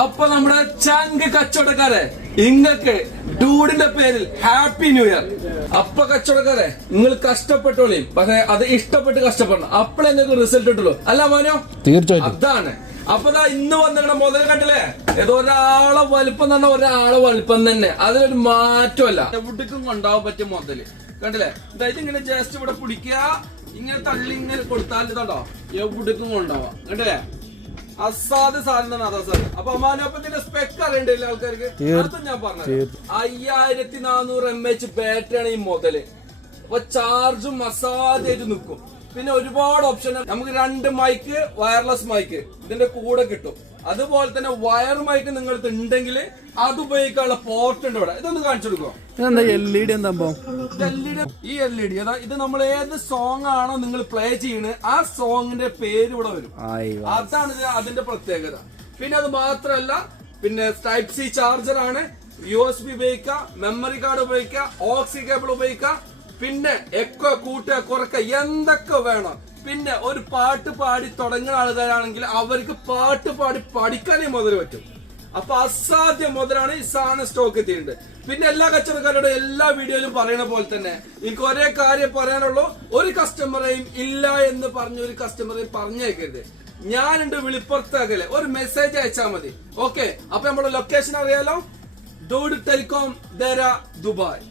അപ്പൊ നമ്മുടെ ചങ്ക് കച്ചവടക്കാരെ ഇങ്ങക്ക് ഡൂഡിന്റെ പേരിൽ ഹാപ്പി ന്യൂ ഇയർ. അപ്പൊ കച്ചവടക്കാരെ നിങ്ങൾ കഷ്ടപ്പെട്ടോളി, പക്ഷെ അത് ഇഷ്ടപ്പെട്ട് കഷ്ടപ്പെടണം, അപ്പോഴേ നിങ്ങൾക്ക് റിസൾട്ട് കിട്ടുള്ളൂ. അല്ല മോനോ? തീർച്ചയായിട്ടും അതാണ്. അപ്പൊ ഇന്ന് വന്നിങ്ങനെ മുതൽ കണ്ടില്ലേ, ഏതോ ഒരാളെ വലിപ്പം തന്നെ ഒരാളെ വലിപ്പം തന്നെ, അതിലൊരു മാറ്റമല്ല. എവിടേക്കും കൊണ്ടാവാൻ പറ്റിയ മുതല് കണ്ടില്ലേ. അതായത് ഇങ്ങനെ ജസ്റ്റ് ഇവിടെ പിടിക്കുക, ഇങ്ങനെ തള്ളി ഇങ്ങനെ കൊടുത്താൽ ഇതുണ്ടോ എവിടേക്കും കൊണ്ടാവാം. കണ്ടില്ലേ, അസാധ്യ സാധനം അതാസാധ്യം. അപ്പൊ അമ്മാനൊപ്പത്തിന്റെ സ്പെക്ക് അറിയണ്ടില്ല ആൾക്കാർക്ക്, അതും ഞാൻ പറഞ്ഞത് 5400 mAh ബാറ്ററിയാണ് ഈ മുതല്. അപ്പൊ ചാർജും അസാധ്യമായിട്ട് നിൽക്കും. പിന്നെ ഒരുപാട് ഓപ്ഷൻ നമുക്ക് 2 മൈക്ക്, വയർലെസ് മൈക്ക് ഇതിന്റെ കൂടെ കിട്ടും. അതുപോലെ തന്നെ വയർ മൈക്ക് നിങ്ങൾക്ക് ഉണ്ടെങ്കിൽ അത് ഉപയോഗിക്കാനുള്ള പോർട്ട് ഉണ്ട് ഇവിടെ. ഇതൊന്ന് കാണിച്ചു കൊടുക്കോ. LED ഈ LED അതാ, ഇത് നമ്മൾ ഏത് സോങ് ആണോ നിങ്ങൾ പ്ലേ ചെയ്യുന്നത് ആ സോങ്ങിന്റെ പേര് ഇവിടെ വരും. അതാണ് അതിന്റെ പ്രത്യേകത. പിന്നെ അത് മാത്രല്ല, പിന്നെ ടൈപ്പ് സി ചാർജർ ആണ്, USB ഉപയോഗിക്കാം, മെമ്മറി കാർഡ് ഉപയോഗിക്കാം, ഓക്സി കേബിൾ ഉപയോഗിക്കാം, പിന്നെ എക്കോ കൂട്ടുക കുറക്ക എന്തൊക്കെ വേണം. പിന്നെ ഒരു പാട്ട് പാടി തുടങ്ങുന്ന ആൾക്കാരാണെങ്കിൽ അവർക്ക് പാട്ട് പാടി പഠിക്കാനേ മുതൽ പറ്റും. അപ്പൊ അസാധ്യ മുതലാണ് ഈ സാധനം സ്റ്റോക്ക് എത്തിയിട്ടുണ്ട്. പിന്നെ എല്ലാ കച്ചവടക്കാരോടും എല്ലാ വീഡിയോയിലും പറയുന്ന പോലെ തന്നെ എനിക്ക് ഒരേ കാര്യം പറയാനുള്ളൂ, ഒരു കസ്റ്റമറേയും ഇല്ല എന്ന് പറഞ്ഞ ഒരു കസ്റ്റമറേയും പറഞ്ഞേക്കരുത്. ഞാനുണ്ട് വിളിപ്പുറത്താകലെ, ഒരു മെസ്സേജ് അയച്ചാൽ മതി. ഓക്കെ, അപ്പൊ നമ്മുടെ ലൊക്കേഷൻ അറിയാലോ, ഡൂഡ് ടെലികോം, ദേര, ദുബായ്.